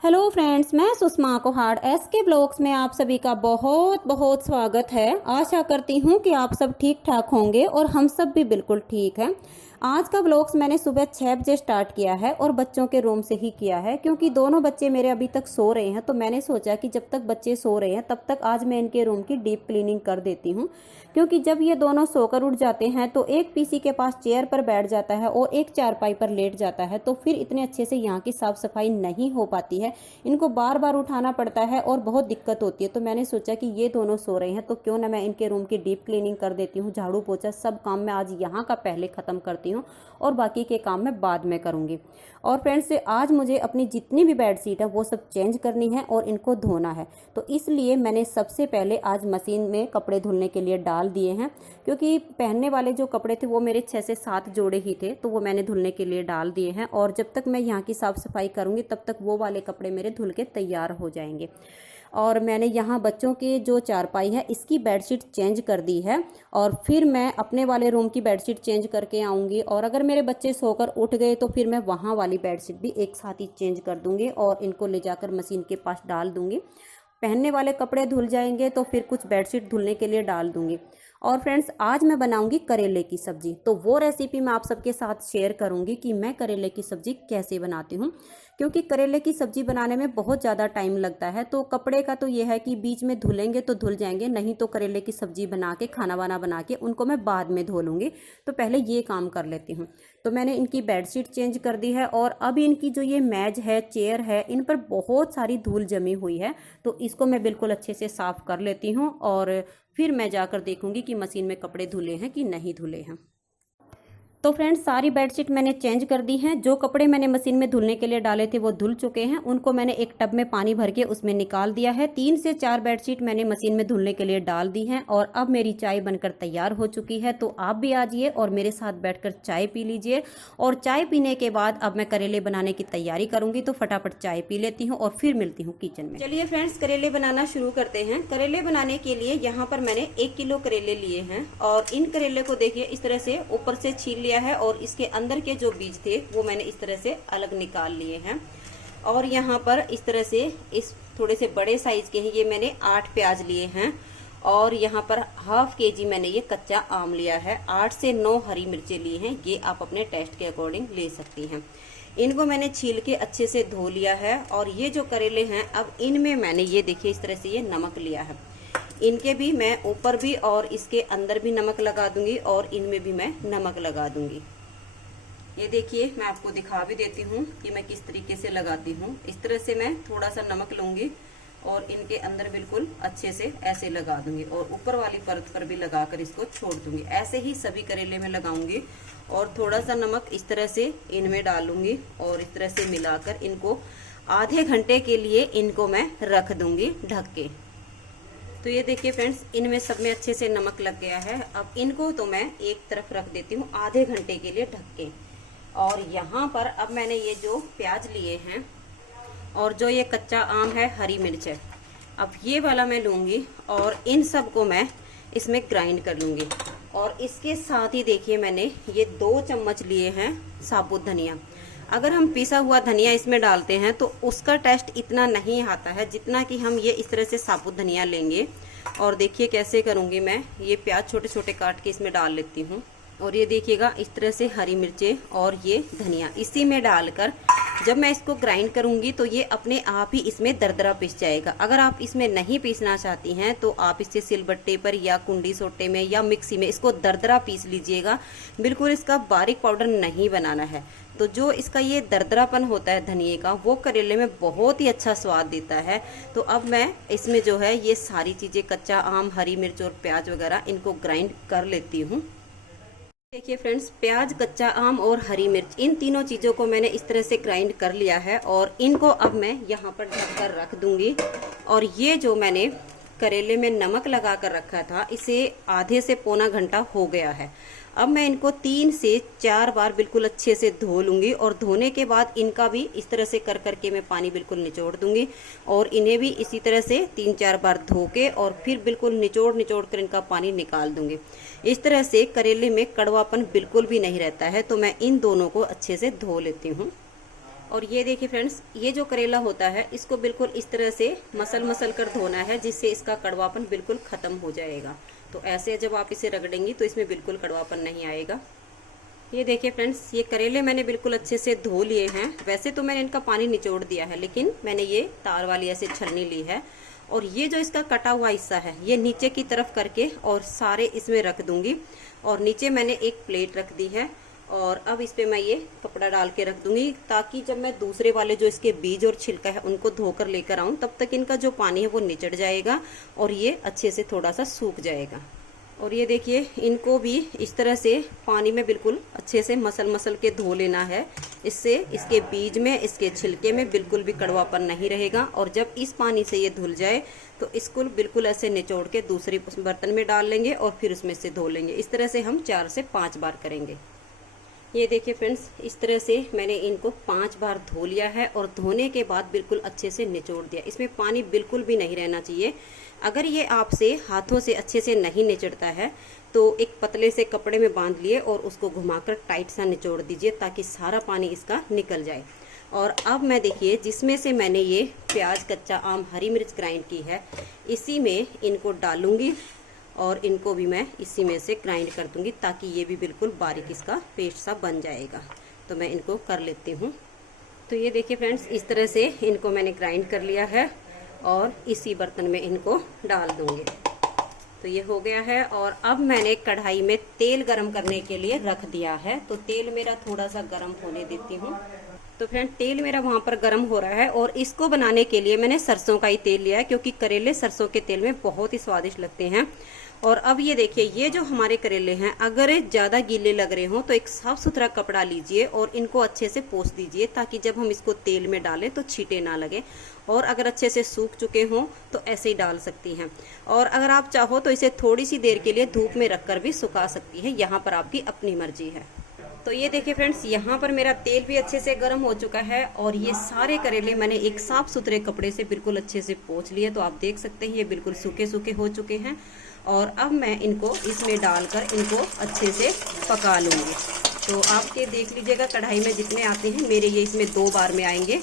Hello friends, मैं Sushma कोहाड़ SK blogs में आप सभी का बहुत बहुत स्वागत है। आशा करती हूँ कि आप सब ठीक ठाक होंगे और हम सब भी बिल्कुल ठीक हैं। आज का ब्लॉग्स मैंने सुबह 6 बजे स्टार्ट किया है और बच्चों के रूम से ही किया है, क्योंकि दोनों बच्चे मेरे अभी तक सो रहे हैं। तो मैंने सोचा कि जब तक बच्चे सो रहे हैं तब तक आज मैं इनके रूम की डीप क्लीनिंग कर देती हूँ, क्योंकि जब ये दोनों सोकर उठ जाते हैं तो एक पीसी के पास चेयर पर बैठ जाता है और एक चारपाई पर लेट जाता है, तो फिर इतने अच्छे से यहाँ की साफ सफाई नहीं हो पाती है। इनको बार बार उठाना पड़ता है और बहुत दिक्कत होती है। तो मैंने सोचा कि ये दोनों सो रहे हैं तो क्यों ना मैं इनके रूम की डीप क्लीनिंग कर देती हूँ। झाड़ू पोछा सब काम मैं आज यहाँ का पहले ख़त्म करती हूँ और बाकी के काम मैं बाद में करूँगी। और फ्रेंड्स, आज मुझे अपनी जितनी भी बेडशीट है वो सब चेंज करनी है और इनको धोना है। तो इसलिए मैंने सबसे पहले आज मशीन में कपड़े धुलने के लिए डाल दिए हैं, क्योंकि पहनने वाले जो कपड़े थे वो मेरे 6 से 7 जोड़े ही थे, तो वो मैंने धुलने के लिए डाल दिए हैं। और जब तक मैं यहाँ की साफ़ सफाई करूँगी तब तक वो वाले कपड़े मेरे धुल के तैयार हो जाएंगे। और मैंने यहाँ बच्चों के जो चारपाई है इसकी बेडशीट चेंज कर दी है और फिर मैं अपने वाले रूम की बेडशीट चेंज करके आऊँगी। और अगर मेरे बच्चे सोकर उठ गए तो फिर मैं वहाँ वाली बेडशीट भी एक साथ ही चेंज कर दूँगी और इनको ले जाकर मशीन के पास डाल दूँगी। पहनने वाले कपड़े धुल जाएंगे तो फिर कुछ बेडशीट धुलने के लिए डाल दूँगी। और फ्रेंड्स, आज मैं बनाऊंगी करेले की सब्जी, तो वो रेसिपी मैं आप सबके साथ शेयर करूंगी कि मैं करेले की सब्जी कैसे बनाती हूँ, क्योंकि करेले की सब्जी बनाने में बहुत ज़्यादा टाइम लगता है। तो कपड़े का तो ये है कि बीच में धुलेंगे तो धुल जाएंगे, नहीं तो करेले की सब्जी बना के खाना वाना बना के उनको मैं बाद में धो लूँगी। तो पहले ये काम कर लेती हूँ। तो मैंने इनकी बेडशीट चेंज कर दी है और अब इनकी जो ये मेज है, चेयर है, इन पर बहुत सारी धूल जमी हुई है। तो इसको मैं बिल्कुल अच्छे से साफ़ कर लेती हूँ और फिर मैं जाकर देखूंगी कि मशीन में कपड़े धुले हैं कि नहीं धुले हैं। तो फ्रेंड्स, सारी बेडशीट मैंने चेंज कर दी हैं। जो कपड़े मैंने मशीन में धुलने के लिए डाले थे वो धुल चुके हैं, उनको मैंने एक टब में पानी भर के उसमें निकाल दिया है। 3 से 4 बेडशीट मैंने मशीन में धुलने के लिए डाल दी हैं और अब मेरी चाय बनकर तैयार हो चुकी है। तो आप भी आ जाइए और मेरे साथ बैठकर चाय पी लीजिए। और चाय पीने के बाद अब मैं करेले बनाने की तैयारी करूँगी, तो फटाफट चाय पी लेती हूँ और फिर मिलती हूँ किचन में। चलिए फ्रेंड्स, करेले बनाना शुरू करते हैं। करेले बनाने के लिए यहाँ पर मैंने 1 किलो करेले लिए हैं और इन करेले को देखिए इस तरह से ऊपर से छील लिया है और इसके अंदर के जो बीज थे वो मैंने इस तरह से अलग निकाल लिए हैं। और यहाँ पर इस तरह से इस थोड़े से बड़े साइज के हैं, ये मैंने 8 प्याज लिए हैं। और यहाँ पर ½ केजी मैंने ये कच्चा आम लिया है। 8 से 9 हरी मिर्चें ली हैं, ये आप अपने टेस्ट के अकॉर्डिंग ले सकती हैं। इनको मैंने छील के अच्छे से धो लिया है। और ये जो करेले हैं अब इनमें मैंने ये देखिए इस तरह से ये नमक लिया है। इनके भी मैं ऊपर भी और इसके अंदर भी नमक लगा दूंगी और इनमें भी मैं नमक लगा दूंगी। ये देखिए, मैं आपको दिखा भी देती हूँ कि मैं किस तरीके से लगाती हूँ। इस तरह से मैं थोड़ा सा नमक लूँगी और इनके अंदर बिल्कुल अच्छे से ऐसे लगा दूंगी और ऊपर वाली परत पर भी लगाकर इसको छोड़ दूंगी। ऐसे ही सभी करेले में लगाऊंगी और थोड़ा सा नमक इस तरह से इनमें डालूंगी और इस तरह से मिलाकर इनको आधे घंटे के लिए इनको मैं रख दूंगी ढक के। तो ये देखिए फ्रेंड्स, इनमें सब में अच्छे से नमक लग गया है। अब इनको तो मैं एक तरफ रख देती हूँ आधे घंटे के लिए ढक के। और यहाँ पर अब मैंने ये जो प्याज लिए हैं और जो ये कच्चा आम है, हरी मिर्च है, अब ये वाला मैं लूँगी और इन सब को मैं इसमें ग्राइंड कर लूँगी। और इसके साथ ही देखिए मैंने ये 2 चम्मच लिए हैं साबुत धनिया। अगर हम पिसा हुआ धनिया इसमें डालते हैं तो उसका टेस्ट इतना नहीं आता है जितना कि हम ये इस तरह से साबुत धनिया लेंगे। और देखिए कैसे करूँगी मैं, ये प्याज छोटे छोटे काट के इसमें डाल लेती हूँ। और ये देखिएगा इस तरह से हरी मिर्चें और ये धनिया इसी में डालकर जब मैं इसको ग्राइंड करूंगी तो ये अपने आप ही इसमें दरदरा पीस जाएगा। अगर आप इसमें नहीं पीसना चाहती हैं तो आप इसे सिलबट्टे पर या कुंडी सोटे में या मिक्सी में इसको दरदरा पीस लीजिएगा। बिल्कुल इसका बारीक पाउडर नहीं बनाना है। तो जो इसका ये दरदरापन होता है धनिए का, वो करेले में बहुत ही अच्छा स्वाद देता है। तो अब मैं इसमें जो है ये सारी चीज़ें, कच्चा आम, हरी मिर्च और प्याज वगैरह, इनको ग्राइंड कर लेती हूँ। देखिए फ्रेंड्स, प्याज, कच्चा आम और हरी मिर्च, इन तीनों चीज़ों को मैंने इस तरह से ग्राइंड कर लिया है और इनको अब मैं यहाँ पर ढककर रख दूंगी। और ये जो मैंने करेले में नमक लगा कर रखा था, इसे आधे से पौना घंटा हो गया है। अब मैं इनको 3 से 4 बार बिल्कुल अच्छे से धो लूँगी और धोने के बाद इनका भी इस तरह से कर करके मैं पानी बिल्कुल निचोड़ दूँगी और इन्हें भी इसी तरह से 3-4 बार धो के और फिर बिल्कुल निचोड़ कर इनका पानी निकाल दूँगी। इस तरह से करेले में कड़वापन बिल्कुल भी नहीं रहता है। तो मैं इन दोनों को अच्छे से धो लेती हूँ। और ये देखिए फ्रेंड्स, ये जो करेला होता है इसको बिल्कुल इस तरह से मसल कर धोना है, जिससे इसका कड़वापन बिल्कुल ख़त्म हो जाएगा। तो ऐसे जब आप इसे रगड़ेंगी तो इसमें बिल्कुल कड़वापन नहीं आएगा। ये देखिए फ्रेंड्स, ये करेले मैंने बिल्कुल अच्छे से धो लिए हैं। वैसे तो मैंने इनका पानी निचोड़ दिया है, लेकिन मैंने ये तार वाली ऐसे छलनी ली है और ये जो इसका कटा हुआ हिस्सा है ये नीचे की तरफ करके और सारे इसमें रख दूंगी। और नीचे मैंने एक प्लेट रख दी है और अब इस पे मैं ये कपड़ा डाल के रख दूंगी, ताकि जब मैं दूसरे वाले जो इसके बीज और छिलका है उनको धोकर लेकर आऊं तब तक इनका जो पानी है वो निचड़ जाएगा और ये अच्छे से थोड़ा सा सूख जाएगा। और ये देखिए, इनको भी इस तरह से पानी में बिल्कुल अच्छे से मसल के धो लेना है। इससे इसके बीज में, इसके छिलके में बिल्कुल भी कड़वापन नहीं रहेगा। और जब इस पानी से ये धुल जाए तो इसको बिल्कुल ऐसे निचोड़ के दूसरे बर्तन में डाल लेंगे और फिर उसमें से धो लेंगे। इस तरह से हम 4 से 5 बार करेंगे। ये देखिए फ्रेंड्स, इस तरह से मैंने इनको 5 बार धो लिया है और धोने के बाद बिल्कुल अच्छे से निचोड़ दिया। इसमें पानी बिल्कुल भी नहीं रहना चाहिए। अगर ये आपसे हाथों से अच्छे से नहीं निचड़ता है तो एक पतले से कपड़े में बांध लिए और उसको घुमाकर टाइट सा निचोड़ दीजिए, ताकि सारा पानी इसका निकल जाए। और अब मैं देखिए, जिसमें से मैंने ये प्याज, कच्चा आम, हरी मिर्च ग्राइंड की है, इसी में इनको डालूंगी और इनको भी मैं इसी में से ग्राइंड कर दूंगी, ताकि ये भी बिल्कुल बारीक इसका पेस्ट सा बन जाएगा। तो मैं इनको कर लेती हूँ। तो ये देखिए फ्रेंड्स, इस तरह से इनको मैंने ग्राइंड कर लिया है और इसी बर्तन में इनको डाल दूंगी। तो ये हो गया है। और अब मैंने कढ़ाई में तेल गरम करने के लिए रख दिया है। तो तेल मेरा थोड़ा सा गरम होने देती हूँ। तो फ्रेंड, तेल मेरा वहाँ पर गरम हो रहा है और इसको बनाने के लिए मैंने सरसों का ही तेल लिया है, क्योंकि करेले सरसों के तेल में बहुत ही स्वादिष्ट लगते हैं। और अब ये देखिए, ये जो हमारे करेले हैं, अगर ज़्यादा गीले लग रहे हों तो एक साफ सुथरा कपड़ा लीजिए और इनको अच्छे से पोंछ दीजिए, ताकि जब हम इसको तेल में डालें तो छींटे ना लगे। और अगर अच्छे से सूख चुके हों तो ऐसे ही डाल सकती हैं। और अगर आप चाहो तो इसे थोड़ी सी देर के लिए धूप में रखकर भी सुखा सकती है। यहाँ पर आपकी अपनी मर्जी है। तो ये देखिए फ्रेंड्स, यहाँ पर मेरा तेल भी अच्छे से गर्म हो चुका है और ये सारे करेले मैंने एक साफ सुथरे कपड़े से बिल्कुल अच्छे से पोंछ लिए। तो आप देख सकते हैं ये बिल्कुल सूखे सूखे हो चुके हैं। और अब मैं इनको इसमें डालकर इनको अच्छे से पका लूँगी। तो आपके देख लीजिएगा, कढ़ाई में जितने आते हैं मेरे ये इसमें 2 बार में आएंगे।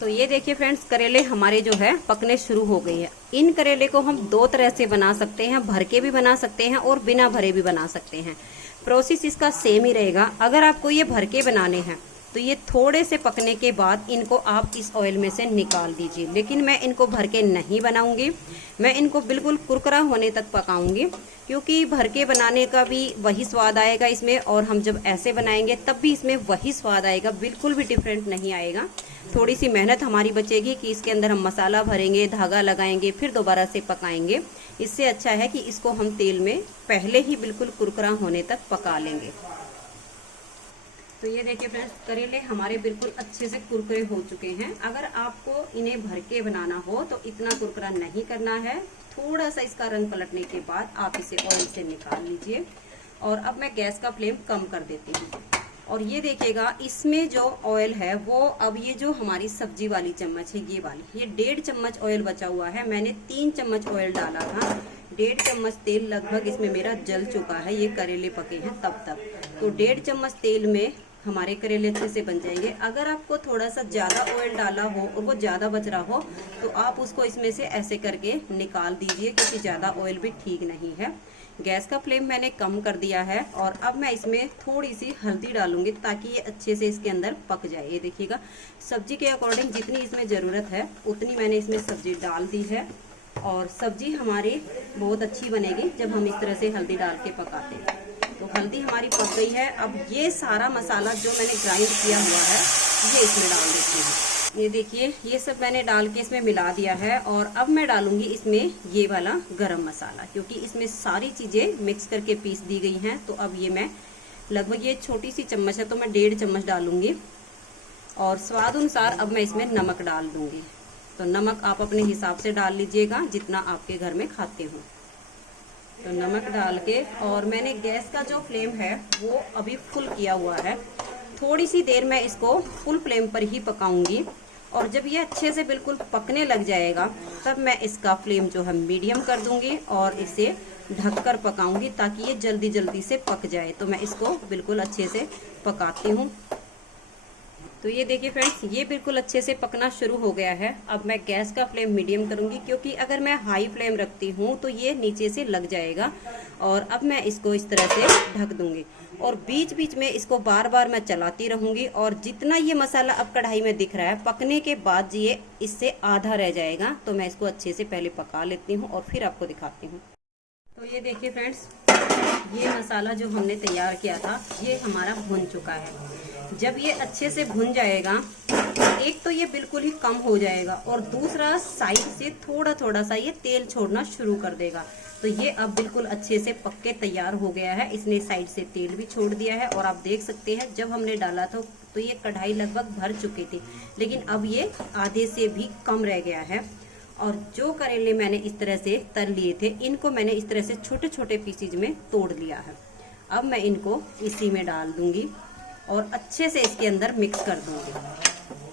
तो ये देखिए फ्रेंड्स, करेले हमारे जो है पकने शुरू हो गई है। इन करेले को हम 2 तरह से बना सकते हैं, भर के भी बना सकते हैं और बिना भरे भी बना सकते हैं। प्रोसेस इसका सेम ही रहेगा। अगर आपको ये भर के बनाने हैं तो ये थोड़े से पकने के बाद इनको आप इस ऑयल में से निकाल दीजिए। लेकिन मैं इनको भर के नहीं बनाऊंगी, मैं इनको बिल्कुल कुरकुरा होने तक पकाऊंगी, क्योंकि भर के बनाने का भी वही स्वाद आएगा इसमें, और हम जब ऐसे बनाएंगे तब भी इसमें वही स्वाद आएगा, बिल्कुल भी डिफरेंट नहीं आएगा। थोड़ी सी मेहनत हमारी बचेगी कि इसके अंदर हम मसाला भरेंगे, धागा लगाएंगे, फिर दोबारा से पकाएंगे। इससे अच्छा है कि इसको हम तेल में पहले ही बिल्कुल कुरकुरा होने तक पका लेंगे। तो ये देखिए फ्रेंड्स, करेले हमारे बिल्कुल अच्छे से कुरकुरे हो चुके हैं। अगर आपको इन्हें भर के बनाना हो तो इतना कुरकुरा नहीं करना है। थोड़ा सा इसका रंग पलटने के बाद आप इसे ऑयल से निकाल लीजिए। और अब मैं गैस का फ्लेम कम कर देती हूँ। और ये देखिएगा, इसमें जो ऑयल है वो, अब ये जो हमारी सब्जी वाली चम्मच है, ये वाली, ये 1.5 चम्मच ऑयल बचा हुआ है। मैंने 3 चम्मच ऑयल डाला था। 1.5 चम्मच तेल लगभग इसमें मेरा जल चुका है, ये करेले पके हैं तब तक। तो 1.5 चम्मच तेल में हमारे करेले अच्छे से बन जाएंगे। अगर आपको थोड़ा सा ज़्यादा ऑयल डाला हो और वो ज़्यादा बच रहा हो तो आप उसको इसमें से ऐसे करके निकाल दीजिए, क्योंकि ज़्यादा ऑयल भी ठीक नहीं है। गैस का फ्लेम मैंने कम कर दिया है। और अब मैं इसमें थोड़ी सी हल्दी डालूंगी, ताकि ये अच्छे से इसके अंदर पक जाए। ये देखिएगा, सब्जी के अकॉर्डिंग जितनी इसमें ज़रूरत है उतनी मैंने इसमें सब्जी डाल दी है। और सब्जी हमारी बहुत अच्छी बनेगी जब हम इस तरह से हल्दी डाल के पकाते हैं। तो हल्दी हमारी पक गई है। अब ये सारा मसाला जो मैंने ग्राइंड किया हुआ है ये इसमें डाल देती हूँ। ये देखिए, ये सब मैंने डाल के इसमें मिला दिया है। और अब मैं डालूंगी इसमें ये वाला गरम मसाला, क्योंकि इसमें सारी चीज़ें मिक्स करके पीस दी गई हैं। तो अब ये मैं लगभग, ये छोटी सी चम्मच है तो मैं 1.5 चम्मच डालूंगी। और स्वाद अनुसार अब मैं इसमें नमक डाल दूंगी। तो नमक आप अपने हिसाब से डाल लीजिएगा, जितना आपके घर में खाते हो। तो नमक डाल के, और मैंने गैस का जो फ्लेम है वो अभी फुल किया हुआ है। थोड़ी सी देर मैं इसको फुल फ्लेम पर ही पकाऊंगी। और जब ये अच्छे से बिल्कुल पकने लग जाएगा तब मैं इसका फ्लेम जो है मीडियम कर दूंगी और इसे ढककर पकाऊंगी, ताकि ये जल्दी जल्दी से पक जाए। तो मैं इसको बिल्कुल अच्छे से पकाती हूँ। तो ये देखिए फ्रेंड्स, ये बिल्कुल अच्छे से पकना शुरू हो गया है। अब मैं गैस का फ्लेम मीडियम करूंगी, क्योंकि अगर मैं हाई फ्लेम रखती हूँ तो ये नीचे से लग जाएगा। और अब मैं इसको इस तरह से ढक दूंगी और बीच बीच में इसको बार बार मैं चलाती रहूंगी। और जितना ये मसाला अब कढ़ाई में दिख रहा है, पकने के बाद ये इससे आधा रह जाएगा। तो मैं इसको अच्छे से पहले पका लेती हूँ और फिर आपको दिखाती हूँ। तो ये देखिए फ्रेंड्स, ये मसाला जो हमने तैयार किया था ये हमारा भुन चुका है। जब ये अच्छे से भुन जाएगा, एक तो ये बिल्कुल ही कम हो जाएगा और दूसरा साइड से थोड़ा थोड़ा सा ये तेल छोड़ना शुरू कर देगा। तो ये अब बिल्कुल अच्छे से पक के तैयार हो गया है। इसने साइड से तेल भी छोड़ दिया है और आप देख सकते हैं जब हमने डाला था तो ये कढ़ाई लगभग भर चुकी थी, लेकिन अब ये आधे से भी कम रह गया है। और जो करेले मैंने इस तरह से तल लिए थे, इनको मैंने इस तरह से छोटे छोटे पीसीज में तोड़ लिया है। अब मैं इनको इसी में डाल दूंगी और अच्छे से इसके अंदर मिक्स कर दूंगी।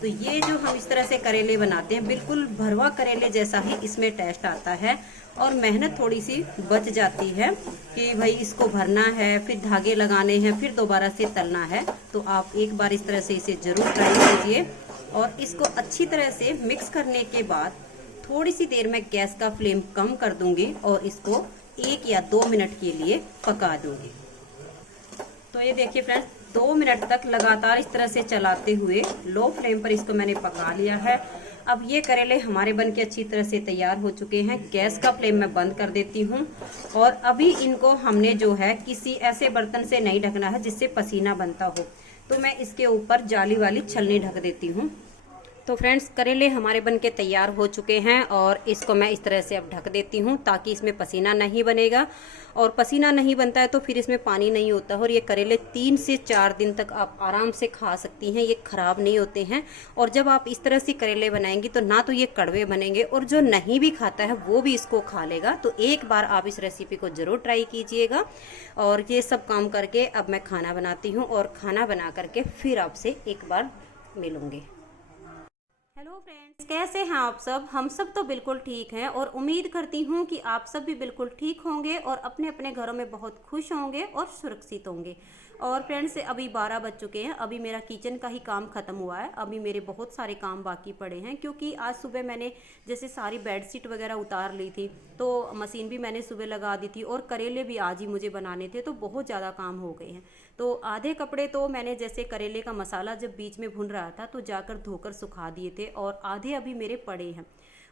तो ये जो हम इस तरह से करेले बनाते हैं, बिल्कुल भरवा करेले जैसा ही इसमें टेस्ट आता है। और मेहनत थोड़ी सी बच जाती है कि भाई इसको भरना है, फिर धागे लगाने हैं, फिर दोबारा से तलना है। तो आप एक बार इस तरह से इसे जरूर ट्राई कीजिए। और इसको अच्छी तरह से मिक्स करने के बाद थोड़ी सी देर में गैस का फ्लेम कम कर दूंगी और इसको 1 या 2 मिनट के लिए पका दूंगी। तो ये देखिए फ्रेंड्स, 2 मिनट तक लगातार इस तरह से चलाते हुए लो फ्लेम पर इसको मैंने पका लिया है। अब ये करेले हमारे बनके अच्छी तरह से तैयार हो चुके हैं। गैस का फ्लेम मैं बंद कर देती हूँ। और अभी इनको हमने जो है किसी ऐसे बर्तन से नहीं ढकना है जिससे पसीना बनता हो। तो मैं इसके ऊपर जाली वाली छलनी ढक देती हूँ। तो फ्रेंड्स, करेले हमारे बनके तैयार हो चुके हैं और इसको मैं इस तरह से अब ढक देती हूँ ताकि इसमें पसीना नहीं बनेगा। और पसीना नहीं बनता है तो फिर इसमें पानी नहीं होता है। और ये करेले 3 से 4 दिन तक आप आराम से खा सकती हैं, ये खराब नहीं होते हैं। और जब आप इस तरह से करेले बनाएंगी तो ना तो ये कड़वे बनेंगे और जो नहीं भी खाता है वो भी इसको खा लेगा। तो एक बार आप इस रेसिपी को ज़रूर ट्राई कीजिएगा। और ये सब काम करके अब मैं खाना बनाती हूँ और खाना बना करके फिर आपसे एक बार मिलूँगी। हेलो फ्रेंड्स, कैसे हैं आप सब? हम सब तो बिल्कुल ठीक हैं और उम्मीद करती हूँ कि आप सब भी बिल्कुल ठीक होंगे और अपने अपने घरों में बहुत खुश होंगे और सुरक्षित होंगे। और फ्रेंड्स, अभी 12 बज चुके हैं। अभी मेरा किचन का ही काम ख़त्म हुआ है। अभी मेरे बहुत सारे काम बाकी पड़े हैं, क्योंकि आज सुबह मैंने जैसे सारी बेडशीट वगैरह उतार ली थी, तो मशीन भी मैंने सुबह लगा दी थी और करेले भी आज ही मुझे बनाने थे। तो बहुत ज़्यादा काम हो गए हैं। तो आधे कपड़े तो मैंने जैसे करेले का मसाला जब बीच में भुन रहा था तो जाकर धोकर सुखा दिए थे और आधे अभी मेरे पड़े हैं।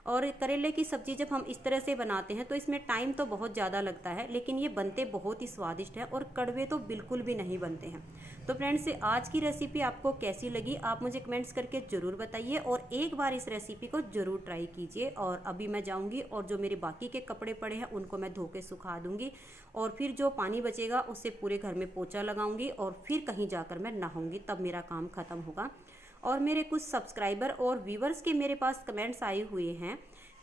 और करेले की सब्ज़ी जब हम इस तरह से बनाते हैं तो इसमें टाइम तो बहुत ज़्यादा लगता है, लेकिन ये बनते बहुत ही स्वादिष्ट हैं और कड़वे तो बिल्कुल भी नहीं बनते हैं। तो फ्रेंड्स, आज की रेसिपी आपको कैसी लगी आप मुझे कमेंट्स करके ज़रूर बताइए और एक बार इस रेसिपी को ज़रूर ट्राई कीजिए। और अभी मैं जाऊँगी और जो मेरे बाकी के कपड़े पड़े हैं उनको मैं धो के सुखा दूँगी और फिर जो पानी बचेगा उससे पूरे घर में पोछा लगाऊंगी और फिर कहीं जाकर मैं नहाऊंगी, तब मेरा काम ख़त्म होगा। और मेरे कुछ सब्सक्राइबर और व्यूवर्स के मेरे पास कमेंट्स आए हुए हैं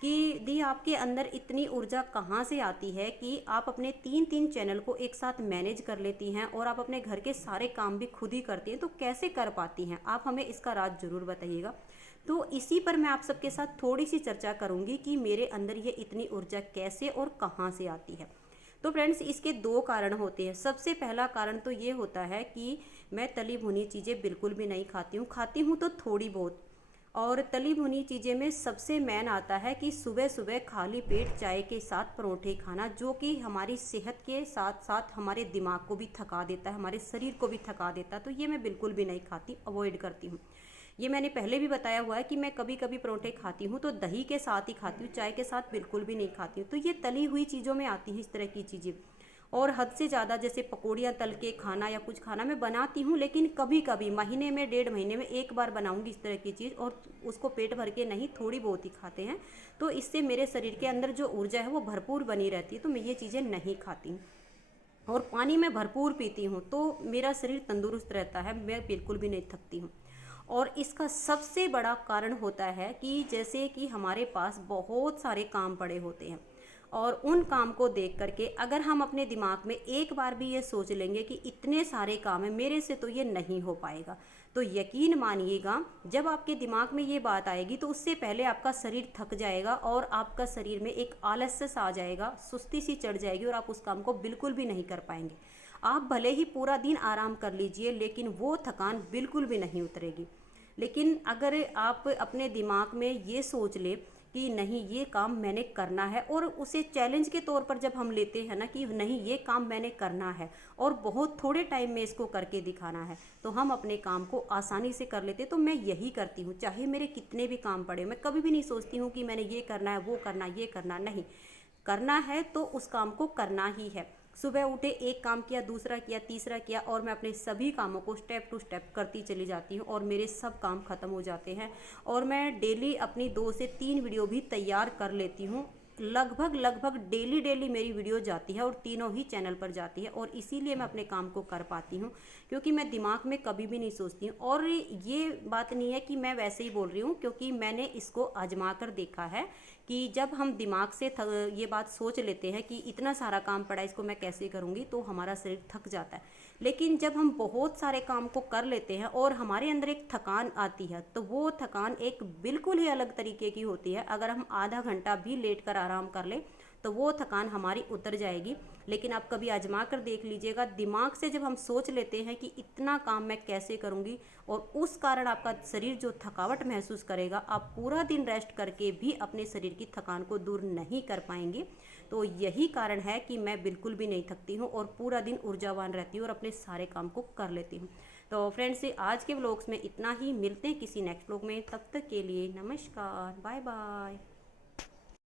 कि दी, आपके अंदर इतनी ऊर्जा कहाँ से आती है कि आप अपने 3 चैनल को एक साथ मैनेज कर लेती हैं और आप अपने घर के सारे काम भी खुद ही करती हैं, तो कैसे कर पाती हैं आप? हमें इसका राज ज़रूर बताइएगा। तो इसी पर मैं आप सबके साथ थोड़ी सी चर्चा करूँगी कि मेरे अंदर ये इतनी ऊर्जा कैसे और कहाँ से आती है। तो फ्रेंड्स, इसके 2 कारण होते हैं। सबसे पहला कारण तो ये होता है कि मैं तली भुनी चीज़ें बिल्कुल भी नहीं खाती हूँ तो थोड़ी बहुत। और तली भुनी चीज़ें में सबसे मेन आता है कि सुबह सुबह खाली पेट चाय के साथ परोठे खाना, जो कि हमारी सेहत के साथ साथ हमारे दिमाग को भी थका देता है, हमारे शरीर को भी थका देता है। तो ये मैं बिल्कुल भी नहीं खाती, अवॉइड करती हूँ। ये मैंने पहले भी बताया हुआ है कि मैं कभी कभी परोठे खाती हूँ तो दही के साथ ही खाती हूँ, चाय के साथ बिल्कुल भी नहीं खाती हूँ। तो ये तली हुई चीज़ों में आती है इस तरह की चीज़ें। और हद से ज़्यादा जैसे पकौड़ियाँ तल के खाना या कुछ खाना मैं बनाती हूँ, लेकिन कभी कभी महीने में 1.5 महीने में एक बार बनाऊँगी इस तरह की चीज़, और उसको पेट भर के नहीं, थोड़ी बहुत ही खाते हैं। तो इससे मेरे शरीर के अंदर जो ऊर्जा है वो भरपूर बनी रहती है। तो मैं ये चीज़ें नहीं खाती हूँ और पानी में भरपूर पीती हूँ, तो मेरा शरीर तंदुरुस्त रहता है, मैं बिल्कुल भी नहीं थकती हूँ। और इसका सबसे बड़ा कारण होता है कि जैसे कि हमारे पास बहुत सारे काम पड़े होते हैं और उन काम को देख करके अगर हम अपने दिमाग में एक बार भी ये सोच लेंगे कि इतने सारे काम हैं, मेरे से तो ये नहीं हो पाएगा, तो यकीन मानिएगा जब आपके दिमाग में ये बात आएगी तो उससे पहले आपका शरीर थक जाएगा और आपका शरीर में एक आलस्य सा आ जाएगा, सुस्ती सी चढ़ जाएगी और आप उस काम को बिल्कुल भी नहीं कर पाएंगे। आप भले ही पूरा दिन आराम कर लीजिए, लेकिन वो थकान बिल्कुल भी नहीं उतरेगी। लेकिन अगर आप अपने दिमाग में ये सोच ले कि नहीं ये काम मैंने करना है, और उसे चैलेंज के तौर पर जब हम लेते हैं ना कि नहीं ये काम मैंने करना है और बहुत थोड़े टाइम में इसको करके दिखाना है, तो हम अपने काम को आसानी से कर लेते। तो मैं यही करती हूँ, चाहे मेरे कितने भी काम पड़े, मैं कभी भी नहीं सोचती हूँ कि मैंने ये करना है, वो करना, ये करना, नहीं, करना है तो उस काम को करना ही है। सुबह उठे, एक काम किया, दूसरा किया, तीसरा किया, और मैं अपने सभी कामों को स्टेप टू स्टेप करती चली जाती हूँ और मेरे सब काम ख़त्म हो जाते हैं। और मैं डेली अपनी 2 से 3 वीडियो भी तैयार कर लेती हूँ। लगभग लगभग डेली डेली मेरी वीडियो जाती है और तीनों ही चैनल पर जाती है, और इसीलिए मैं अपने काम को कर पाती हूँ, क्योंकि मैं दिमाग में कभी भी नहीं सोचती हूँ। और ये बात नहीं है कि मैं वैसे ही बोल रही हूँ, क्योंकि मैंने इसको आजमा कर देखा है कि जब हम दिमाग से ये बात सोच लेते हैं कि इतना सारा काम पड़ा है, इसको मैं कैसे करूँगी, तो हमारा शरीर थक जाता है। लेकिन जब हम बहुत सारे काम को कर लेते हैं और हमारे अंदर एक थकान आती है, तो वो थकान एक बिल्कुल ही अलग तरीके की होती है। अगर हम आधा घंटा भी लेट कर आराम कर लें तो वो थकान हमारी उतर जाएगी। लेकिन आप कभी आजमा कर देख लीजिएगा, दिमाग से जब हम सोच लेते हैं कि इतना काम मैं कैसे करूँगी, और उस कारण आपका शरीर जो थकावट महसूस करेगा, आप पूरा दिन रेस्ट करके भी अपने शरीर की थकान को दूर नहीं कर पाएंगे। तो यही कारण है कि मैं बिल्कुल भी नहीं थकती हूँ और पूरा दिन ऊर्जावान रहती हूँ और अपने सारे काम को कर लेती हूँ। तो फ्रेंड्स, आज के व्लॉग्स में इतना ही, मिलते हैं किसी नेक्स्ट व्लॉग में, तब तक के लिए नमस्कार, बाय बाय।